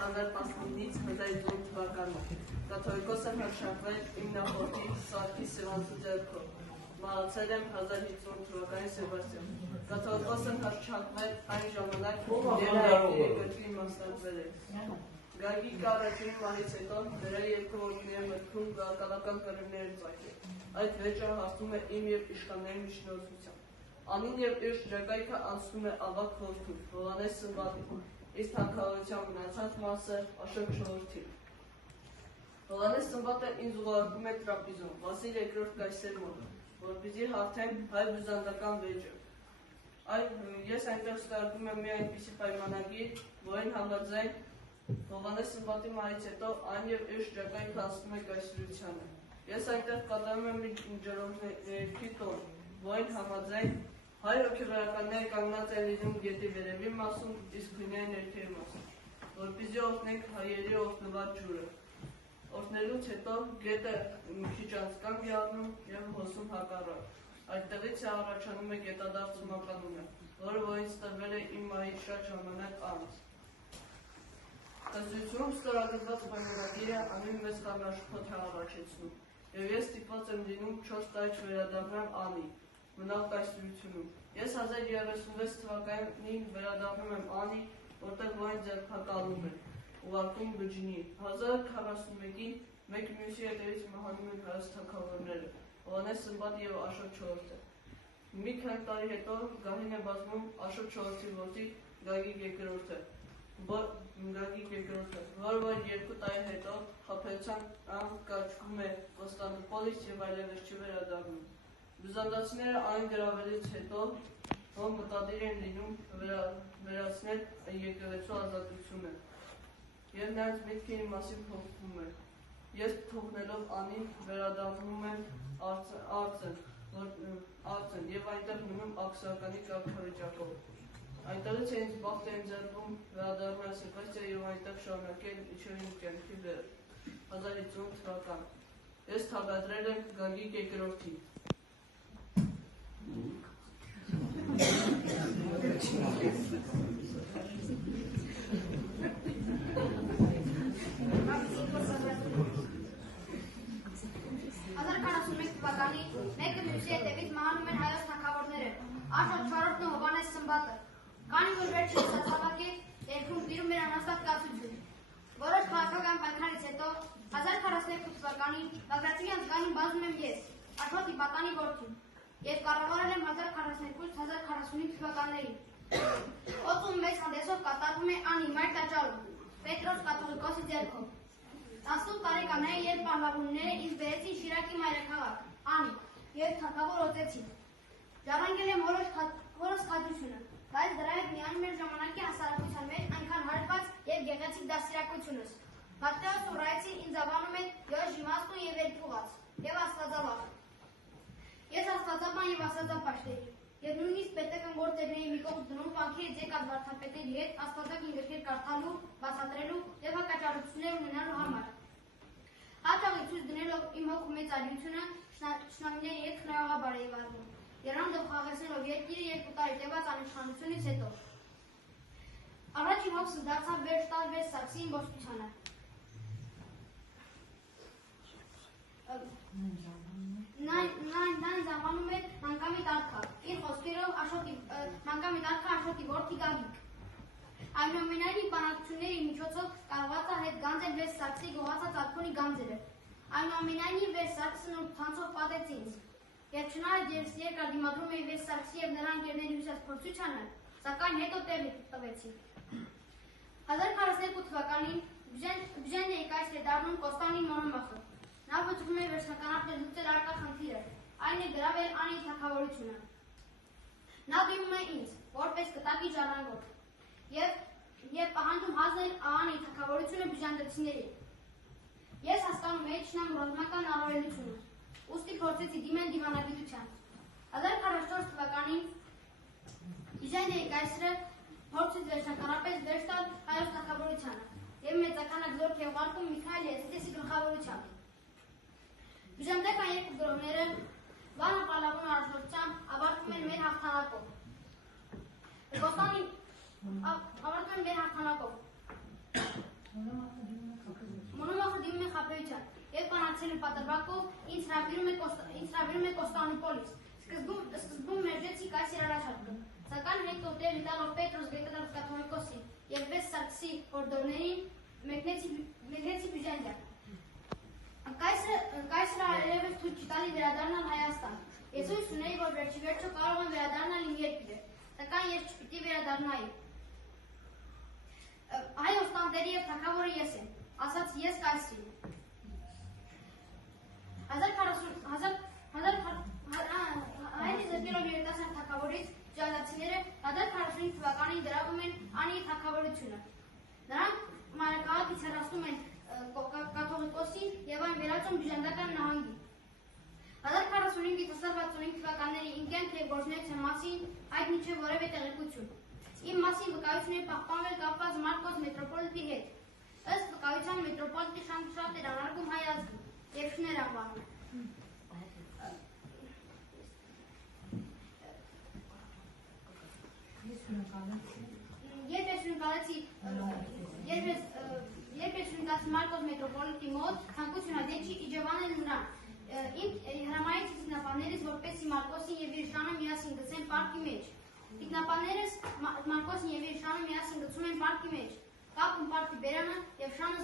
1015-ից 1900 թվականում։ Կաթոլիկոսը հռչակվել իմ նախորդի Սարգիս Սևանցու ձեռքով։ Մահացել եմ 1050 թվականի Սեբաստիան։ Կաթոլիկոսը հռչակվել այն ժամանակ, երբ երկրի մասնակցել է։ Գագիկ առաջին մահից հետո նրա երկու որդիների մտքում գաղափարական կռիվներ են ծագել։ Այդ վեճը հասնում է իմ և իշխանների միջնորդությամբ։ Անին և իր շրջակայքը անցնում է ավագ որդու Հովհաննես Սմբատին, իսկ թագավորության մնացած մասը Աշոտ չորրորդին։ Հովհաննես Սմբատը ինձ ուղարկում է Տրապիզոն, Վասիլ II կայսեր մոտ, որպեսզի հարթեմ հայ-բյուզանդական վեճը։ Ես այնտեղ ստորագրում եմ մի այնպիսի պայմանագիր, որին համաձայն Հովհաննես Սմբատի մահից հետո այն և իր շրջակայքը հասնում է կայսրությանը։ Ես այնտեղ կատարում եմ մի ժողովրդի տոն, որին համաձայն հայ հոգևորականները կանգնած են լինում գետի վերևի մասում, իսկ հույները ներքևի մասում, որպեսզի օրհնենք հայերի օրհնված ջուրը։ Օրհնելուց հետո գետը մի քիչ անց կանգ է առնում և հոսում հակառակ։ Այդտեղից է առաջանում է գետադարձ ծումանկանունը, որը ինձ տրվել է իմ մահից շատ ժամանակ անց։ Ըստիյությունում ստորագրված պայմանագիրը անում մեծ խառնաշփոթ է առաջացնում, և ես ստիպված եմ լինում 4 տարի չվերադառնամ Անի, մնալ կայսրությունում։ Ես 1036 թվականին վերադառնում եմ Անի, որտեղ որին ձերբակալում են, ուղարկում Բջջինի։ 1041-ին մեկ մյուսի հետևից մահանում են հայոց թագավորները, Հովհաննես Սմբատը և Աշոտ չորրորդը։ Մի քանի տարի հետո գահին է բացվում Աշոտ չորրորդի որդի Գագիկ II-ը, որը 2 տարի հետո խաբեության կաչվում է Կոստանդնուպոլից և այլևս չի վերադառնում։ Բյուզանդացիները այն գրավելուց հետո մտադիր են լինում վերացնել եկեղեցու ազատությունը, և նրանց միտքը իմ մասին փոխվում է։ Ես թողնելով Անին վերադառնում եմ Արցեն և այնտեղ մնում աքսորականի կարգավիճակով։ Այնտեղից է ինձ բախտ է ընձեռվում վերադառնալ Սեբաստիա և այնտեղ շարունակել իջել իմ կյանքի վերջ։ 1050 թվական։ Ես թագադրել եմ Գագիկ II-ին։ Մեկը մյուսի հետևից մահանում են հայոց թագավորները, Աշոտ չորրորդն ու Հովհաննես Սմբատը։ Քանի որ վերջին սացավակի երկրում տիրում էր անաստատկացություն։ Որոշ քաղաքական պայքարից հետո 1042 թվականին Բագրատի անձգանին բազում եմ ես, Աշոտի պատանի որդին, և կառավարել եմ 1042-1045 թվականներին։ Օծում մեծ հանդեսով կատարվում է Անի մայր տաճարում, Պետրոս կաթողիկոսի ձեռքով։ 18 տարեկանն երբ պահլավունները ինձ բերեցին Շիրակի մայրաքաղաք, Անի, և թագավոր օծեցին։ Ժառանգել եմ հորս խադրությունը, բայց դրա հետ միանում էր ժամանակի հասարակության մեջ այնքան հարբած և գեղեցիկ դաստիարակությունս։ Մատթեոս Ուռայցին ինձ անվանում են Յոժ իմաստուն և երդվուղած և աստվածավախ։ Ես աստվածաբան և աստվածապաշտերի, և նույնիսկ պետական գործերների մի կողմ դնում վանքերից եկած վարդապետերի հետ աստվածային գրքեր կարդալու, բացատրելու և հակաճառություններ ունենալու համար։ Հաճախ ցույց դնելով իմ հոգու մեծ արիությունը թշնամիների հետ խնայողաբար էի վարվում, եռանդով խաղացնելով երկիրը 2 տարի տևած անիշխանությունից հետո։ Առաջին հոգսը դարձավ վերջ տալ Վեր Սաքսի իմբոստությանը։ Նա ինձ անվանում է Մանկամիտ արքա, իր խոսքերով Մանկամիտ արքա Աշոտի որդի Գագիկ։ Այնուամենայնիվ բանակցությունների միջոցով կարողացա հետ գանձել Վեր Սաքսի գողացած արքոնի գանձերը։ Այնուամենայնիվ Վեր Սաքսն ու ցանցով պատեց ինձ, և չնայած ես երկար դիմադրում էի Վեր Սաքսի և նրա ընկերների հյուսած փորձությանը, սակայն հետո տեղ տվեցի։ 1042 թվականին Բժենեի կայսր է դառնում Կոստանդին Մոնոմախը։ Նա վճռում է վերջնականապես լուծել առկա խնդիրը, այն է գրավել Անի թագավորությունը։ Նա դիմում է ինձ, որպես կտակի ժառանգորդ, և պահանջում հանձնել Անի թագավորությունը բյուզանդացիներին։ Ես հասկանում էի թշնամու ռազմական առավելությունը, ուստի փորձեցի դիմել դիվանագիտության։ 1044 թվականին Բժենեի կայսրը փորձեց վերջնականապես վերջ տալ հայոց թագավորությանը և մեծականակ զորք է ուղարկում Միքայել Հեցիտեսի գլխավորությամբ։ Բյուզանդական երկու գրողները Վանա Պալավոնի առաջնորդությամբ ավարտվում են մեր հաղթանակով։ Մոնոմախը դիմում է խաբեության և կանացելու պատրվակով ինձ հրավիրում է Կոստանդնուպոլիս։ Սկզբում մերժեցիք այս իրարաշարքը, սակայն հետո տեր տալով Պետրոս Գրիգորոս կաթողիկոսին և Վես Սարգսի հորդորներին մեկնեցի Բյուզանդիա։ Կայսրը այլևս թույլ չտալի վերադառնալ Հայաստան։ Ես հույս ունեի, որ վերջիվերջո կարող եմ վերադառնալ իմ երկիրը, սակայն ես չպիտի վերադառնայի։ Հայ օստանտերի և թագավորը ես եմ, ասաց ես կայսրին։ 1900 երիտասարդ թագավորից բյուզանդացիները 1045 թվականին դրավում են Անի թագավորությունը։ Նրանք մայրաքաղաքից հեռացնում են կաթողիկոսին և այն վերածում բյուզանդական նահանգի։ 1045-ից 1065 թվականների իմ կյանքի և գործունեության մասին հայտնի չէ որևէ տեղեկություն։ Իմ մասին վկայություն է պահպանվել կապված Մարկոս մետրոպոլիտի հետ։ Ըստ վկայության մետրոպոլիտի շատ էր անարգում հայ ազգին և շներ անվանում։ Երբ ես հյուրընկալեցի Մարկոս մետրոպոլիտի մոտ, ցանկություն հայտնեցի իջևանել նրան։ Իմ հրամայեցի տիկնապաններից, որպեսզի Մարկոսին և իր շանը միասին գցեն պարկի մեջ։ Տիկնապաններս Մարկոսին և իր շանը միասին գցում են պարկի մեջ, կապում պարկի բերանը և շանը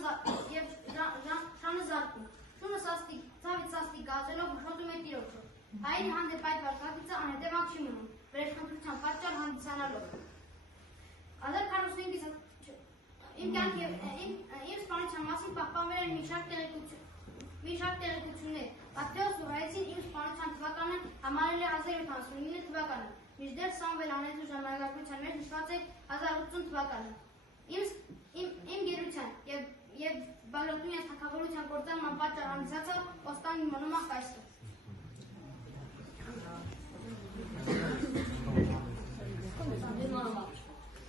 զարկում։ Շունը ցավից սաստիկ գազելով հշոտում է տիրոջը։ Հայերի հանդեպ այդ վարքագիծը անհետևանք չի մնում, վրեժխնդրության պատճառ հանդիսանալով։ 1045-ից իմ կյանքի և իմ սպանության մասին պահպանվել են մի շարք տեղեկություններ։ Մատթեոս Ուղայեցին իմ սպանության թվականը համարել է 1079 թվականը, մինչդեռ Սամվել անեծու ժամանակագրության մեջ նշված է 1080 թվականը։ Իմ գերության և Բագրատունյաց թագավորության կործանման պատճառ հանդիսացավ Կոստանդին Մոնոմախ կայսրը։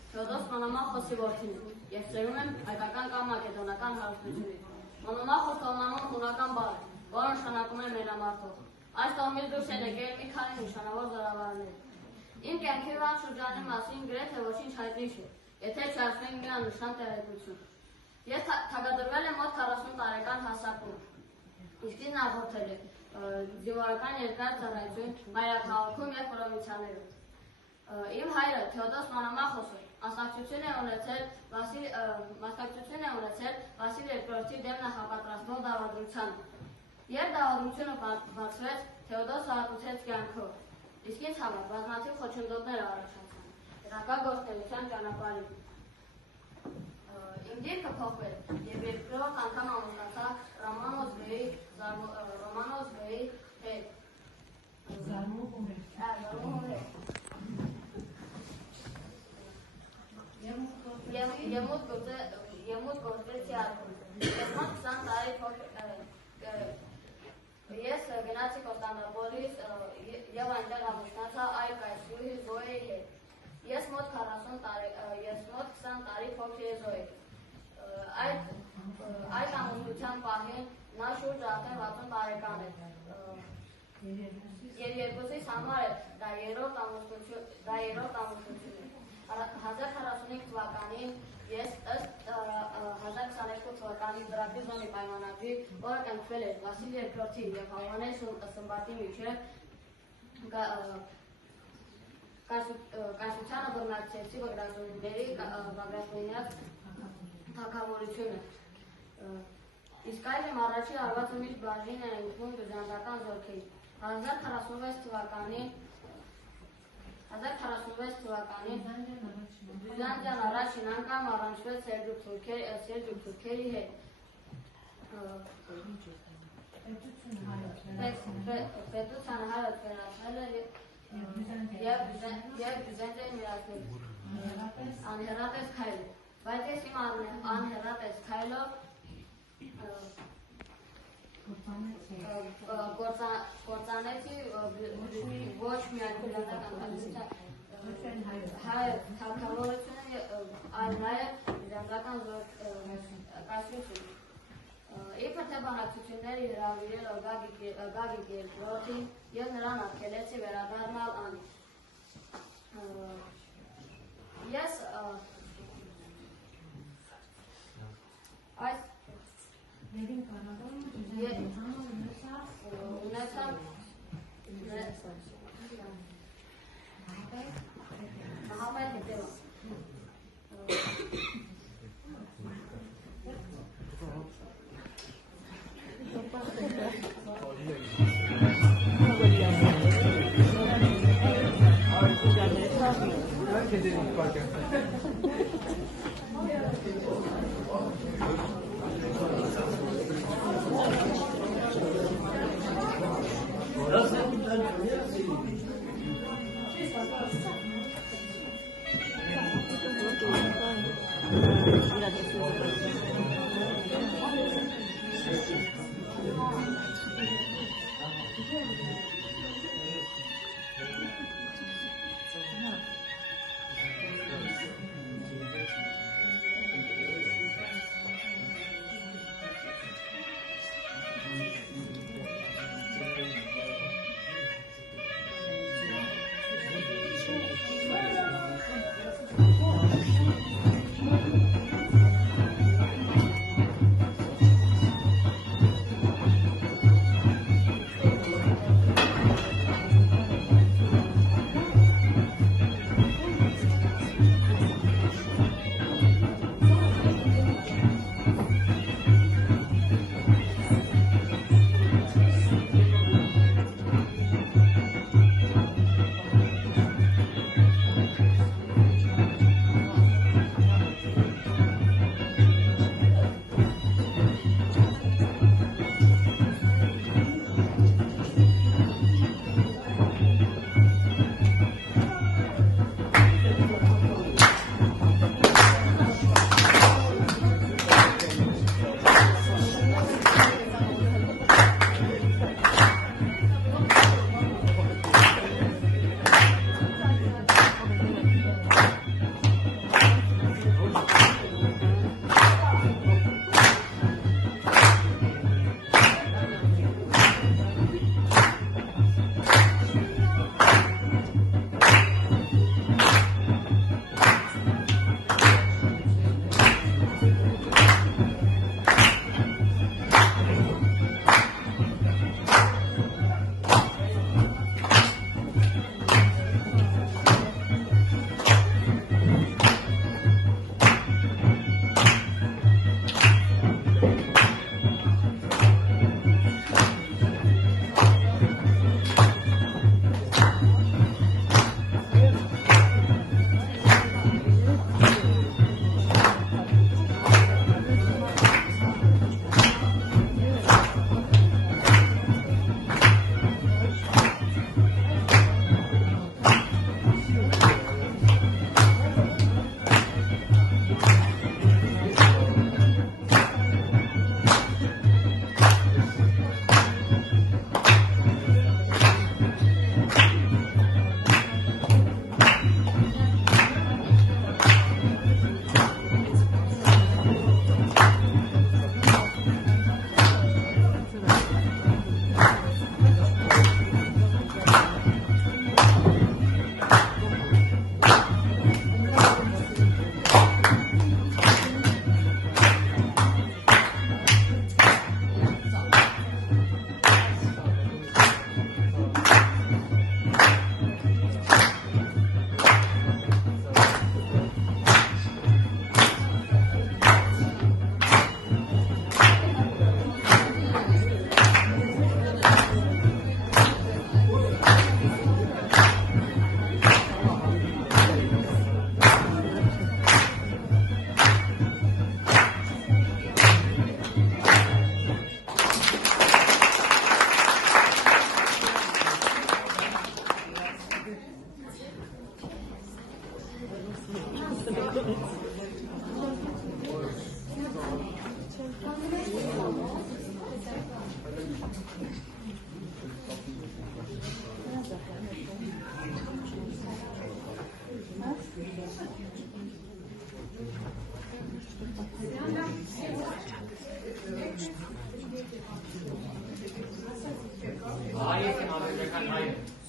Թեոդոս Մոնոմախոսի որդին է և ծերում եմ հայկական կամ մակեդոնական հարստությունից։ Մոնոմախոս թողնանուն հունական բառ է, որը նշանակում է մենամարտող։ Այս տոհմից դուրս են եկել մի քանի նշանավոր զորավարներ։ Իմ կյանքի վաղ շրջանի մասին գրեթե ոչինչ հայտնի չէ, եթե չասնենք մի աննշան տեղեկություն։ Ես թագադրվել եմ մոտ 40 տարեկան հասակում, իսկ ինձ նախորդել է զինվորական երկար ծառայություն մայրաքաղաքում և պրովինցիաներում։ Իմ հայրը Թեոդոս Մոնոմախոսը մասնակցություն է ունեցել Վասիլ II-ի դեմ նախապատրաստող դավադրությանը։ Երբ դավադրությունը բացվեց, Թեոդոսը հատուցեց կյանքով, իսկ ինձ համար բազմաթիվ խոչընդոտներ առաջացան հետագա ճանապարհին։ Իմ դիրքը փոխվել և երկրորդ անգամ ամուսնացա Ռոմանոս Բեի հետ։ Եմուտ գործեցի արկում։ Ես գնացի Կոստանդնուպոլիս և այնտեղ ամուսնացա այլ կայսրուհի Զոյի հետ։ Ես մոտ 20 տարի փոքր է Զոյի։ Այդ ամուսնության պահին նա շուրջ արդեն 60 տարեկան է։ Եվ երկուսիս համար դա երրորդ ամուսնություն է։ 1045 թվականին ես ըստ 1022 թվականի Տրապիզոնի պայմանագրի, որը կնքվել էր Վասիլ II-ի և Հովհաննես Սմբատի միջև կայսրությանը բռնակցեցի Բագրատունյաց թագավորությունը։ Իսկ այժմ առաջին արվածը միշտ բաժին է ընկնում բյուզանդական զորքերի։ 1046 թվականին Բյուզանդիան առաջին անգամ առնչվեց սելջուկ թուրքերի հետ։ Պետությանը հայոց վերածվել է և Բյուզանդիային միացնել անհեռատես քայլը, բայց ես իմ անհեռատես քայլով կործանեցի ոչ միայն բյուզանդական թագավորությունը, այլ նաև բյուզանդական կայսրությունը։ Իբր թե բանակցությունները հրավիրելով Գագիկ II-ին և նրան արգելեցի վերադառնալ Անի։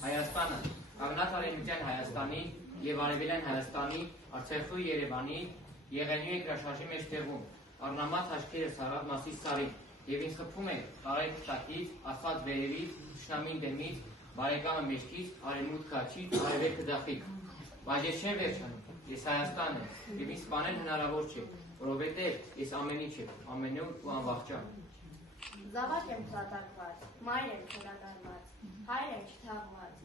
Հայաստանը, կանգնած արևմտյան Հայաստանի և արևելյան Հայաստանի, Արցախի ու Երևանի եղենյու երկրաշարժի մեջ տեղում, առնամած հաշքերը սարավ մասի սարին, և ինձ խփում է տարայք տակից, ասված վերևից, թշնամին դեմից, բարեկամը մեջքից, արևմուտքը աջից, արևելքը ձախից։ Բայց ես չեմ վերջանում, ես Հայաստան եմ, և ինձ սպանել հնարավոր չէ, որովհետև ես ամեն ինչ եմ, ամենուր ու անվախճան։ Զավակ եմ ցատակված, մայր եմ չկատարված, հայր եմ չթաղված,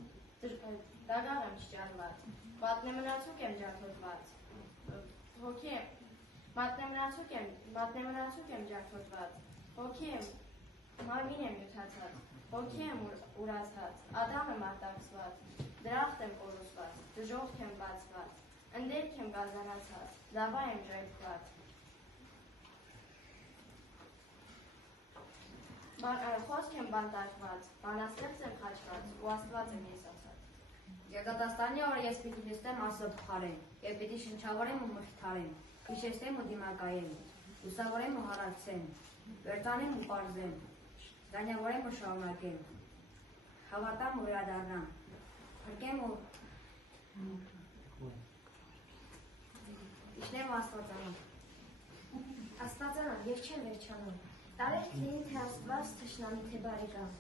դագաղ եմ չճարված, Մատնեմնացուկ եմ ջարդոտված, հոգի եմ, մատնեմնացուկ եմ ջարդոտված, հոգի եմ, մարմին եմ յութացած, հոգի եմ ուրացած, ադամ եմ արտաքսված, դրախտ եմ կորուսված, դժողք եմ բացված, ընդերք եմ գազանացած, լավա եմ ժայթված, խոսք եմ բանտարկված, բանաստեղծ եմ խաչված, ու աստված եմ ես ասած։ Գերդաստանի օրը ես պիտի նստեմ ասը փխարեմ, և պիտի շնչավորեմ ու մխիթարեմ, հիշեցնեմ ու դիմակայեմ, լուսավորեմ ու հարացեմ, վերտանեմ ու պարզեմ, զանյավորեմ ու շարունակեմ, հավատամ ու վերադառնամ, փրկեմ ու իջնեմ ու աստվածանամ։ Աստվածանամ և չեմ վերջանում, տարեք լինի թե աստված թշնամի թե բարեկամ,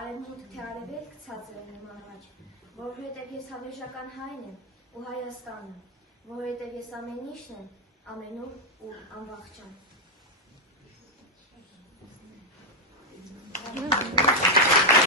արևմուտք թե արևելք ցածր եմ առաջ, որովհետև ես հավերժական հայն եմ ու Հայաստանը, որովհետև ես ամեն ինչն եմ, ամենուր ու անվախճան։